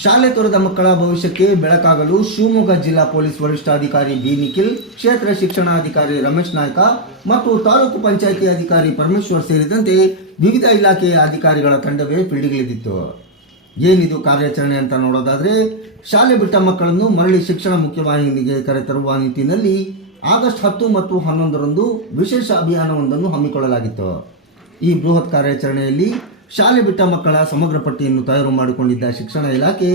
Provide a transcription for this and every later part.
ಶಾಲೆ ತೊರೆದ ಮಕ್ಕಳ ಭವಿಷ್ಯಕ್ಕೆ ಬೆಳಕಾಗಲು ಶಿವಮೊಗ್ಗ ಜಿಲ್ಲಾ ಪೊಲೀಸ್ ವರಿಷ್ಠಾಧಿಕಾರಿ ಬಿ ನಿಖಿಲ್, ಕ್ಷೇತ್ರ ಶಿಕ್ಷಣಾಧಿಕಾರಿ ರಮೇಶ್ ನಾಯ್ಕ ಮತ್ತು ತಾಲೂಕು ಪಂಚಾಯಿತಿ ಅಧಿಕಾರಿ ಪರಮೇಶ್ವರ್ ಸೇರಿದಂತೆ ವಿವಿಧ ಇಲಾಖೆಯ ಅಧಿಕಾರಿಗಳ ತಂಡವೇ ಫೀಲ್ಡ್ಗಿಳಿದಿತ್ತು. ಏನಿದು ಕಾರ್ಯಾಚರಣೆ ಅಂತ ನೋಡೋದಾದರೆ, ಶಾಲೆ ಬಿಟ್ಟ ಮಕ್ಕಳನ್ನು ಮರಳಿ ಶಿಕ್ಷಣ ಮುಖ್ಯವಾಹಿನಿಗೆ ಕರೆತರುವ ನಿಟ್ಟಿನಲ್ಲಿ ಆಗಸ್ಟ್ 10 ಮತ್ತು 11ರಂದು ವಿಶೇಷ ಅಭಿಯಾನವೊಂದನ್ನು ಹಮ್ಮಿಕೊಳ್ಳಲಾಗಿತ್ತು. ಈ ಬೃಹತ್ ಕಾರ್ಯಾಚರಣೆಯಲ್ಲಿ ಶಾಲೆ ಬಿಟ್ಟ ಮಕ್ಕಳ ಸಮಗ್ರ ಪಟ್ಟಿಯನ್ನು ತಯಾರು ಮಾಡಿಕೊಂಡಿದ್ದ ಶಿಕ್ಷಣ ಇಲಾಖೆ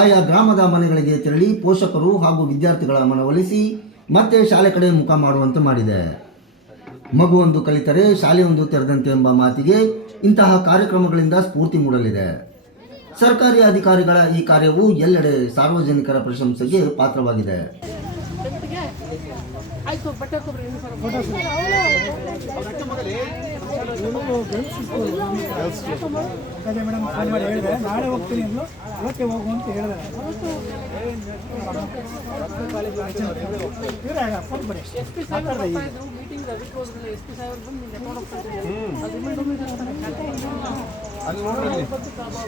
ಆಯಾ ಗ್ರಾಮದ ಮನೆಗಳಿಗೆ ತೆರಳಿ ಪೋಷಕರು ಹಾಗೂ ವಿದ್ಯಾರ್ಥಿಗಳ ಮನವೊಲಿಸಿ ಮತ್ತೆ ಶಾಲೆ ಕಡೆ ಮುಖ ಮಾಡುವಂತೆ ಮಾಡಿದೆ. ಮಗುವೊಂದು ಕಲಿತರೆ ಶಾಲೆಯೊಂದು ತೆರೆದಂತೆ ಎಂಬ ಮಾತಿಗೆ ಇಂತಹ ಕಾರ್ಯಕ್ರಮಗಳಿಂದ ಸ್ಫೂರ್ತಿ ಮೂಡಲಿದೆ. ಸರ್ಕಾರಿ ಅಧಿಕಾರಿಗಳ ಈ ಕಾರ್ಯವು ಎಲ್ಲೆಡೆ ಸಾರ್ವಜನಿಕರ ಪ್ರಶಂಸೆಗೆ ಪಾತ್ರವಾಗಿದೆ. ಅದೇ ಮೇಡಮ್ ಫೋನ್ ಮಾಡಿ ಹೇಳಿದೆ, ನಾಳೆ ಹೋಗ್ತೀನಿ ಅಂದ್ಲು, ಇವತ್ತೇ ಹೋಗು ಅಂತ ಹೇಳಿದೆ. ಫೋನ್ ಮಾಡಿ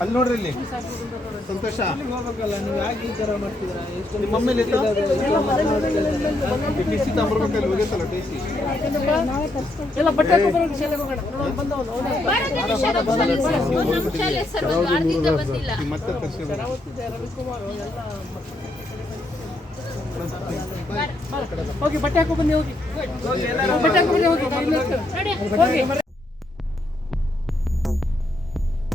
ಅಲ್ಲಿ ನೋಡ್ರಿ, ಇಲ್ಲಿ ಸಂತೋಷ ಹೋಗ್ಬೇಕಲ್ಲ, ನೀವು ಯಾಕೆ ಈ ಥರ ಮಾಡ್ತಿದ್ದೀರಾ? ನಿಮ್ಮ ಮಮ್ಮಲ್ಲಿ ಟಿಸಿ ತಗೊಂಡ್ಬರ್ಬೇಕಲ್ಲಿ ಹೋಗೈತಲ್ಲ ಟಿಸಿ ಎಲ್ಲ ಬಟ್ಟೆ ಹಾಕೋಬರೋದು ಶಾಲೆಗೆ ಹೋಗೋಣ. ಮತ್ತೆ ಹೋಗಿ ಬಟ್ಟೆ ಹಾಕೋ ಬನ್ನಿ, ಹೋಗಿ ಬಟ್ಟೆ ಹಾಕೋ ಬನ್ನಿ, ಹೋಗಿ